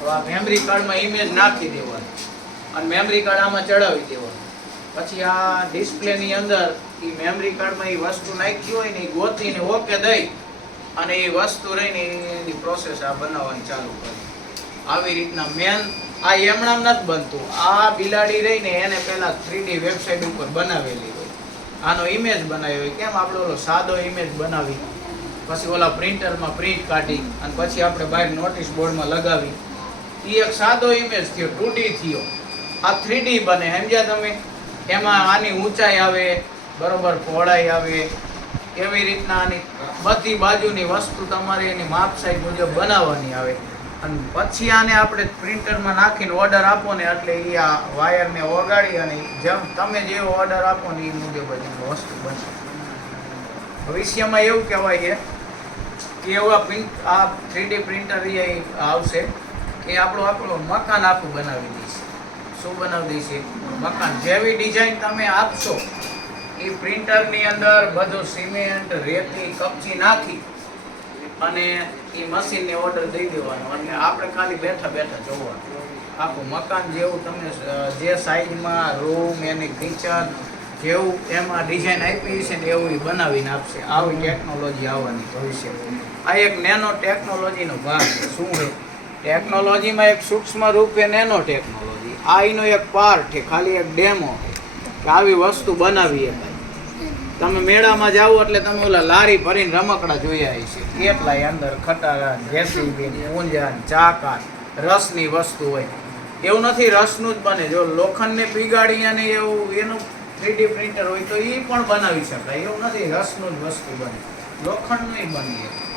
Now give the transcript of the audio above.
હવે આ મેમરી કાર્ડમાં ઇમેજ નાખી દેવાની. અને મેમરી કાર્ડ આમાં ચડાવી દેવાનું. પછી આ ડિસ્પ્લેની અંદર એ મેમરી કાર્ડમાં એ વસ્તુ નાખી હોય ને એ ગોતીને ઓકે દઈ અને એ વસ્તુ રહીને એની પ્રોસેસ આ બનાવવાની ચાલુ કરી. આવી રીતના મેન આ એમણામ નથી બનતું. આ બિલાડી રહીને એને પહેલાં થ્રીડી વેબસાઇટ ઉપર બનાવેલી હોય. આનો ઇમેજ બનાવ્યો હોય. કેમ? આપણો સાદો ઇમેજ બનાવી. પછી ઓલા પ્રિન્ટરમાં પ્રિન્ટ કાઢી અને પછી આપણે બહાર નોટિસ બોર્ડમાં લગાવી. એ એક સાદો ઇમેજ થયો ટુ થયો. આ થ્રીડી બને, સમજ્યા તમે? એમાં આની ઊંચાઈ આવે, બરોબર પહોળાઈ આવે, એવી રીતના આની બધી બાજુની વસ્તુ તમારે એની માપસાઈ મુજબ બનાવવાની આવે. અને પછી આને આપણે પ્રિન્ટરમાં નાખીને ઓર્ડર આપો ને એટલે એ આ વાયરને ઓગાળી અને જેમ તમે જેવો ઓર્ડર આપો ને એ મુજબ જ વસ્તુ બનશે. ભવિષ્યમાં એવું કહેવાય કે એવા પ્રિન્ટ આ થ્રીડી પ્રિન્ટર એ આવશે એ આપણું આપણું મકાન આખું બનાવી દઈશ શું બનાવી દઈશે મકાન. જેવી ડિઝાઇન તમે આપશો, એ પ્રિન્ટરની અંદર બધું સિમેન્ટ રેતી, કપચી નાખી અને એ મશીનને ઓર્ડર દઈ દેવાનો. અને આપણે ખાલી બેઠા બેઠા જોવાનું. આખું મકાન જેવું તમને જે સાઈઝમાં રૂમ એની કિચન જેવું એમાં ડિઝાઇન આપી છે ને એવું બનાવીને આપશે. આવી ટેકનોલોજી આવવાની ભવિષ્ય આ એક નેનો ટેકનોલોજીનો ભાગ છે. શું છે? ટેકનોલોજીમાં એક સૂક્ષ્મ રૂપે નેનો ટેકનોલોજી આ એનો એક પાર્ટ છે. ખાલી એક ડેમો છે. કે આવી વસ્તુ બનાવી શકાય તમે મેળામાં જાઓ એટલે તમે ઓલા લારી ભરીને રમકડા જોયા હશે કેટલાય અંદર ખટારા, જેસીબી ઊંજા ચાકા, રસની વસ્તુ હોય. એવું નથી, રસનું જ બને. જો લોખંડને પીગાડી અને એવું એનું થ્રીડી પ્રિન્ટર હોય તો એ પણ બનાવી શકાય. એવું નથી રસનું જ વસ્તુ બને. લોખંડનું બની. શકે